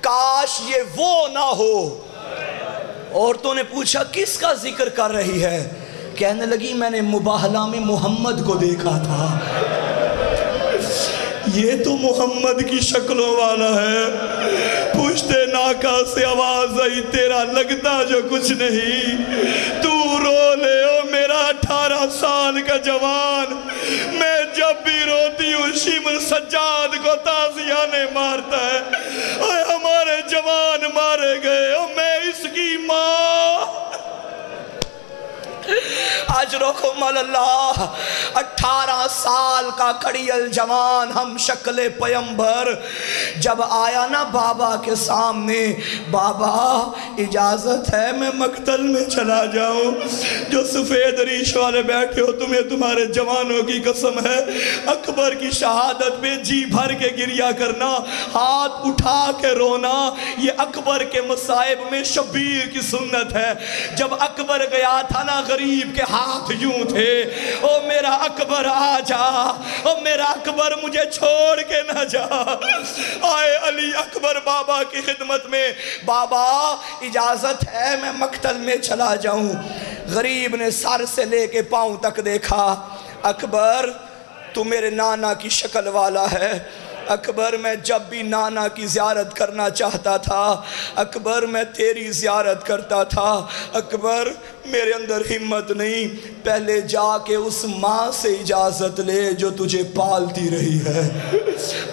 کاش یہ وہ نہ ہو. عورتوں نے پوچھا کس کا ذکر کر رہی ہے؟ کہنے لگی میں نے مباہلہ میں محمد کو دیکھا تھا, یہ تو محمد کی شکلوں والا ہے. پشت ناکا سے آواز آئی تیرا لگتا جو کچھ نہیں, تو رو لے او میرا 18 سال کا جوان. میں جب بھی روتی ہوں شمر سجاد کو تازیانے مارتا ہے, اے ہمارے جوان مارے گئے, او میں اس کی ماں. اجرکم اللہ. 18 سال کا کڑیل جوان ہم شکل پیمبر جب آیا نا بابا کے سامنے, بابا اجازت ہے میں مقتل میں چلا جاؤں؟ جو سفید ریش والے بیٹھے ہو تمہیں تمہارے جوانوں کی قسم ہے, اکبر کی شہادت پہ جی بھر کے گریہ کرنا, ہاتھ اٹھا کے رونا, یہ اکبر کے مصائب میں شبیر کی سنت ہے. جب اکبر گیا تھا نا غریب کے ہاتھ یوں تھے, او میرا اکبر آ جا, او میرا اکبر مجھے چھوڑ کے نہ جا. آئے علی اکبر بابا کی خدمت میں, بابا اجازت ہے میں مقتل میں چلا جاؤں. غریب نے سر سے لے کے پاؤں تک دیکھا, اکبر تو میرے نانا کی شکل والا ہے. اکبر میں جب بھی نانا کی زیارت کرنا چاہتا تھا, اکبر میں تیری زیارت کرتا تھا. اکبر میرے اندر ہمت نہیں, پہلے جا کے اس ماں سے اجازت لے جو تجھے پالتی رہی ہے.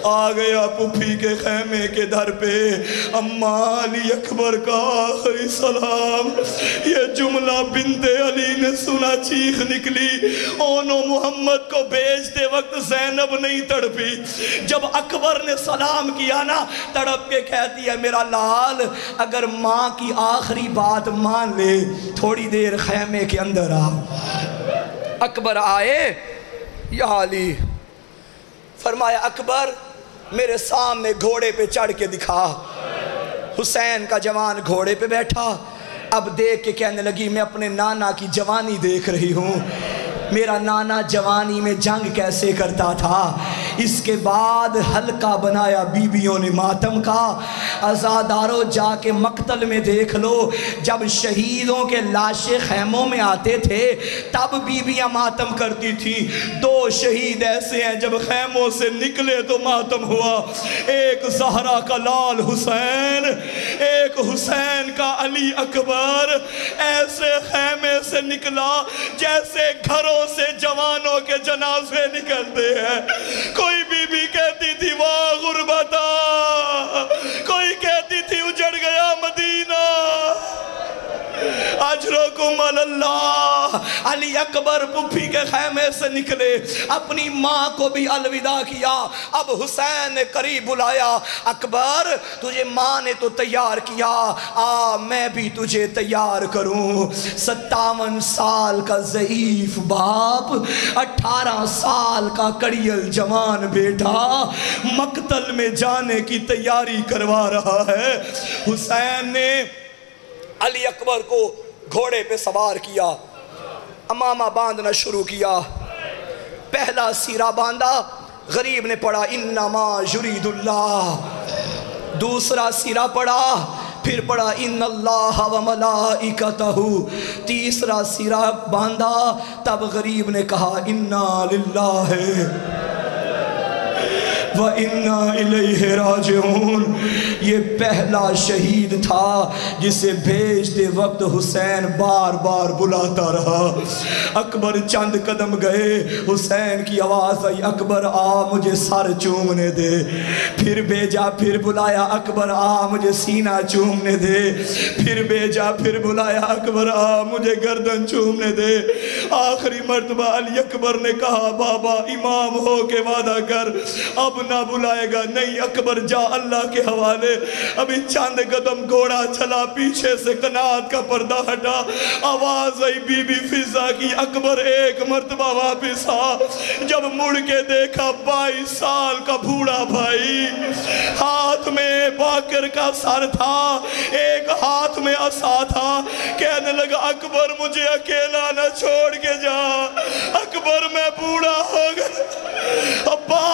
آ گیا پھوپھی کے خیمے کے در پہ, اماں علی اکبر کا آخری سلام. یہ جملہ بنت علی نے سنا, چیخ نکلی. اونو محمد کو بھیجتے وقت زینب نہیں تڑپی, جب اکبر نے سلام کیا نا تڑپ کے کہتی ہے میرا لال اگر ماں کی آخری بات مان لے تھوڑی دیر خیمے کے اندر آ. اکبر آئے, یا علی, فرمایا اکبر میرے سامنے گھوڑے پہ چڑھ کے دکھا. حسین کا جوان گھوڑے پہ بیٹھا, اب دیکھ کے کہنے لگی میں اپنے نانا کی جوانی دیکھ رہی ہوں, میرا نانا جوانی میں جنگ کیسے کرتا تھا. اس کے بعد حلقہ بنایا بیویوں نے ماتم کا. عزادارو جا کے مقتل میں دیکھ لو, جب شہیدوں کے لاشیں خیموں میں آتے تھے تب بیویاں ماتم کرتی تھیں. 2 شہید ایسے ہیں جب خیموں سے نکلے تو ماتم ہوا, ایک زہرا کا لال حسین, ایک حسین کا علی اکبر. ایسے خیمے سے نکلا جیسے گھروں سے جوانوں کے جنازے نکلتے ہیں. کوئی بی بی کہتی تھی واہ غربتا اللہ. علی اکبر پھوپھی کے خیمے سے نکلے, اپنی ماں کو بھی الوداع کیا. اب حسین نے قریب بلایا, اکبر تجھے ماں نے تو تیار کیا, میں بھی تجھے تیار کروں. 57 سال کا ضعیف باپ 18 سال کا کڑیل جوان بیٹا مقتل میں جانے کی تیاری کروا رہا ہے. حسین نے علی اکبر کو گھوڑے پہ سوار کیا, امامہ باندھنا شروع کیا. پہلا سیرہ باندھا, غریب نے پڑھا انما یرید اللہ. دوسرا سیرہ پڑھا, پھر پڑھا ان اللہ و ملائکتہ. تیسرا سیرہ باندھا, تب غریب نے کہا انا للہ وَإِنَّا إِلَيْهِ رَاجِعُونَ. یہ پہلا شہید تھا جسے بھیجتے وقت حسین بار بار بلاتا رہا. اکبر چند قدم گئے, حسین کی آواز آئی, اکبر آ مجھے سر چومنے دے. پھر بھیجا, پھر بلایا, اکبر آ مجھے سینہ چومنے دے. پھر بھیجا, پھر بلایا, اکبر آ مجھے گردن چومنے دے. آخری مرتبہ علی اکبر نے کہا بابا امام ہو کے وعدہ کر, اب نہ بلائے گا. نہیں اکبر جا اللہ کے حوالے. ابھی چند قدم گھوڑا چلا, پیچھے سے قناعت کا پردہ ہٹا, آواز آئی بی بی فضا کی, اکبر ایک مرتبہ واپس آ. جب مڑ کے دیکھا 22 سال کا بھوڑا بھائی, ہاتھ میں باکر کا سر تھا, ایک ہاتھ میں عصا تھا. کہنے لگا اکبر مجھے اکیلا نہ چھوڑ کے جا, اکبر میں بوڑھا ہو گیا. ابا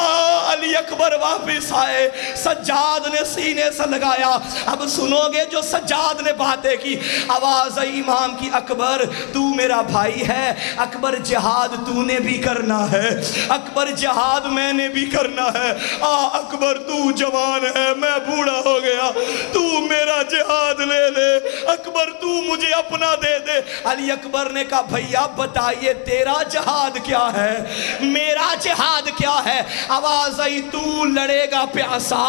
علی اکبر واپس آئے, سجاد نے سینے سے لگایا. اب سنو گے جو سجاد نے باتیں کی. آواز آئی امام کی, اکبر تو میرا بھائی ہے, اکبر جہاد تو نے بھی کرنا ہے, اکبر جہاد میں نے بھی کرنا ہے. اکبر تو جوان ہے, میں بوڑھا ہو گیا, تو میرا جہاد لے لے, اکبر تو مجھے اپنا دے دے. علی اکبر نے کہا بھیا بتائیے تیرا جہاد کیا ہے, میرا جہاد کیا ہے. آواز آئی تو لڑے گا پیاسا,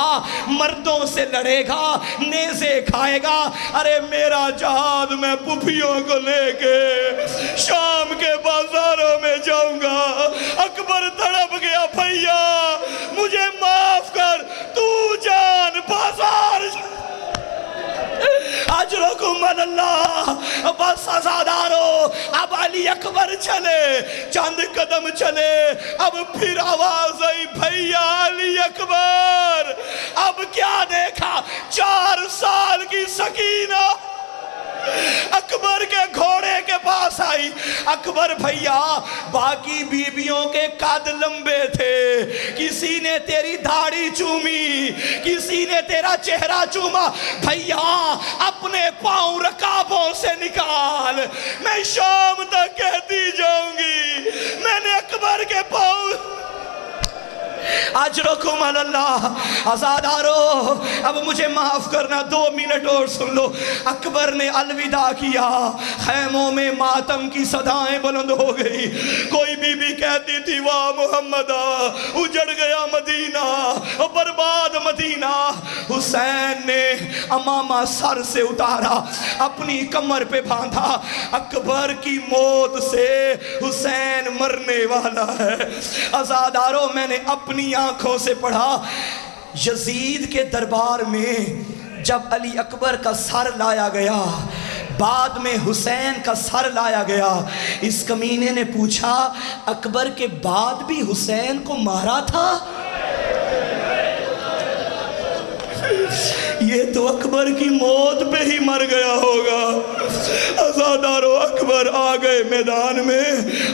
مردوں سے لڑے گا, نیزے کھائے گا. ارے میرا جہاد میں پھوپھیوں کو لے کے شام کے بازاروں میں جاؤں گا. اکبر تڑپ گیا, بھیا مجھے معاف کر, تو جان بازار اجرکم اللہ. بس عزادارو, اب علی اکبر چلے, چند قدم چلے, اب پھر آواز آئی بھیا علی اکبر. اب کیا دیکھا, 4 سال کی سکینہ اکبر کے گھوڑے کے پاس آئی. اکبر بھیا باقی بیویوں کے قد لمبے تھے, کسی نے تیری داڑھی چومی, کسی نے تیرا چہرہ چوما. بھیا اپنے پاؤں رکابوں سے نکال, میں شام تک کہتی جاؤں گی میں نے اکبر کے پاؤں. اجرکم اللہ. عزادارو اب مجھے معاف کرنا, 2 منٹ اور سن لو. اکبر نے الوداع کیا, خیموں میں ماتم کی صدائیں بلند ہو گئی. کوئی بی بی کہتی تھی واہ محمد اجڑ گیا مدینہ, برباد مدینہ. حسین نے امامہ سر سے اتارا, اپنی کمر پہ باندھا. اکبر کی موت سے حسین مرنے والا ہے. عزادارو میں نے اپنی آنکھوں سے پڑھا, یزید کے دربار میں جب علی اکبر کا سر لایا گیا, بعد میں حسین کا سر لایا گیا. اس کمینے نے پوچھا اکبر کے بعد بھی حسین کو مارا تھا؟ یہ تو اکبر کی موت پہ ہی مر گیا ہوگا. عزادارو اکبر آ گئے میدان میں,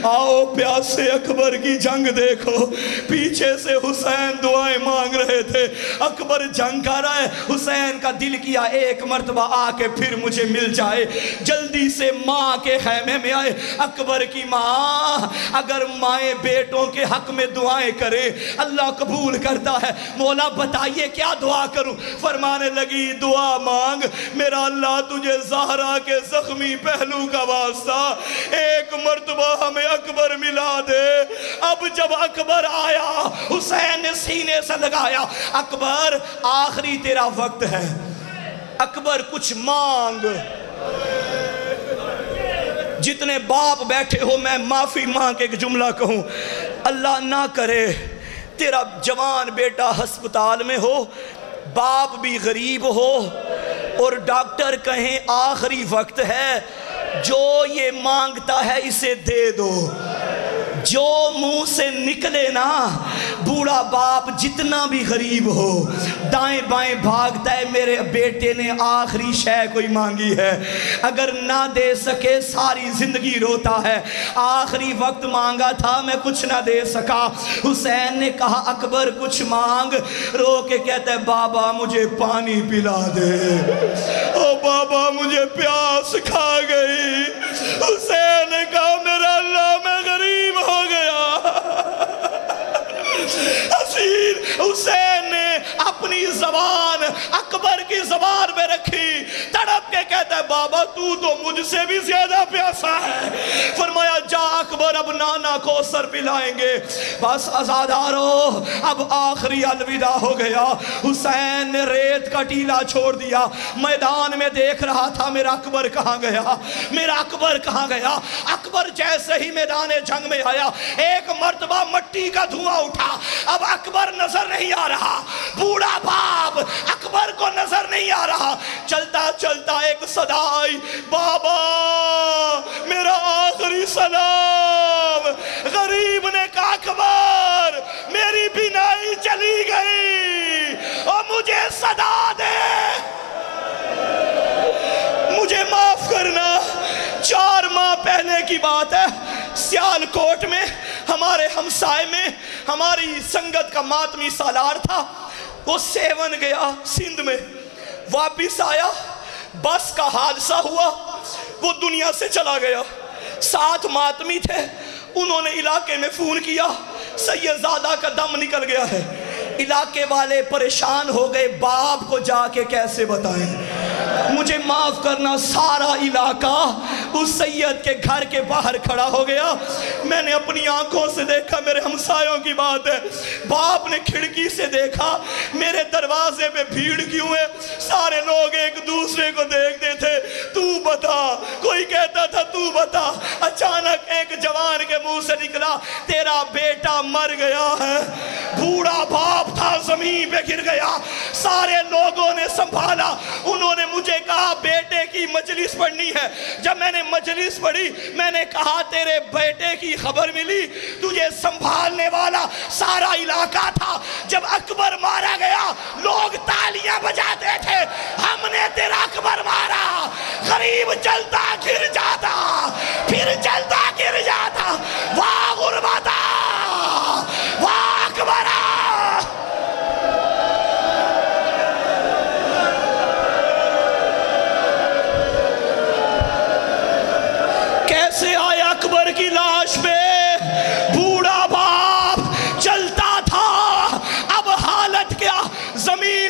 آؤ پیاسے اکبر کی جنگ دیکھو. پیچھے سے حسین دعائیں مانگ رہے تھے, اکبر جنگ کر رہا ہے. حسین کا دل کیا ایک مرتبہ آ کے پھر مجھے مل جائے. جلدی سے ماں کے خیمے میں آئے. اکبر کی ماں, اگر مائیں بیٹوں کے حق میں دعائیں کرے اللہ قبول کرتا ہے. مولا بتائیے کیا دعا کروں؟ فرمانے لگی دعا مانگ, میرا اللہ تجھے زہرا کے زخمی پہلو کا واسطہ ایک مرتبہ ہمیں اکبر ملا دے. اب جب اکبر آیا حسین نے سینے سے لگایا, اکبر آخری تیرا وقت ہے, اکبر کچھ مانگ. جتنے باپ بیٹھے ہو میں معافی مانگ کے ایک جملہ کہوں، اللہ نہ کرے تیرا جوان بیٹا ہسپتال میں ہو، باپ بھی غریب ہو اور ڈاکٹر کہیں آخری وقت ہے، جو یہ مانگتا ہے اسے دے دو۔ جو منہ سے نکلے نا، بوڑھا باپ جتنا بھی غریب ہو دائیں بائیں بھاگتا ہے، میرے بیٹے نے آخری شے کوئی مانگی ہے، اگر نہ دے سکے ساری زندگی روتا ہے، آخری وقت مانگا تھا میں کچھ نہ دے سکا۔ حسین نے کہا اکبر کچھ مانگ، رو کے کہتا ہے بابا مجھے پانی پلا دے، او بابا مجھے پیاس کھا گئی۔ حسین نے کہا میرا اللہ میں غریب ہو گیا۔ حسین نے اپنی زبان اکبر کی زبان میں رکھی، تڑپ کے کہتا ہے بابا تو مجھ سے بھی زیادہ پیاسا ہے۔ فرمایا جا اکبر اب نانا کو سر پلائیں گے۔ بس آزادارو اب آخری الوداع ہو گیا۔ حسین نے ریت کا ٹیلا چھوڑ دیا، میدان میں دیکھ رہا تھا میرا اکبر کہاں گیا، میرا اکبر کہاں گیا۔ اکبر جیسے ہی میدان جنگ میں آیا، ایک مرتبہ مٹی کا دھواں اٹھا، اب اکبر نظر نہیں آ رہا، بوڑھا باپ اکبر کو نظر نہیں آ رہا۔ چلتا چلتا ایک صدا آئی، بابا میرا آخری سلام۔ غریب نے کہا اکبر میری بینائی چلی گئی اور مجھے صدا دے، مجھے معاف کرنا۔ 4 ماہ پہلے کی بات ہے، سیالکوٹ میں ہمارے ہمسائے میں ہماری سنگت کا ماتمی سالار تھا، وہ سیون گیا سندھ میں، واپس آیا، بس کا حادثہ ہوا، وہ دنیا سے چلا گیا۔ 7 ماتمی تھے، انہوں نے علاقے میں فون کیا سیدزادہ کا دم نکل گیا ہے۔ علاقے والے پریشان ہو گئے، باپ کو جا کے کیسے بتائیں۔ مجھے معاف کرنا، سارا علاقہ اس سید کے گھر کے باہر کھڑا ہو گیا۔ میں نے اپنی آنکھوں سے دیکھا، میرے ہمسایوں کی بات ہے، باپ نے کھڑکی سے دیکھا میرے دروازے پہ بھیڑ کیوں ہے، سارے لوگ ایک دوسرے کو دیکھتے تھے، تو بتا، کوئی کہتا تھا تو بتا۔ اچانک ایک جوان کے منہ سے نکلا تیرا بیٹا مر گیا ہے۔ بوڑھا باپ تھا زمین پہ گر گیا، سارے لوگوں نے سنبھالا، انہوں نے مجھے کہا بیٹے کی مجلس پڑھنی ہے۔ جب میں نے مجلس پڑھی میں نے کہا تیرے بیٹے کی خبر ملی، تجھے سنبھالنے والا سارا علاقہ تھا، جب اکبر مارا گیا لوگ تالیاں بجاتے تھے، ہم نے تیرا اکبر مارا۔ غریب چلتا گر جاتا، پھر چلتا گر جاتا، واہ غربتا واہ اکبرہ۔ کیسے آیا اکبر کی لاش پہ؟ بوڑھا باپ چلتا تھا، اب حالت کیا، زمین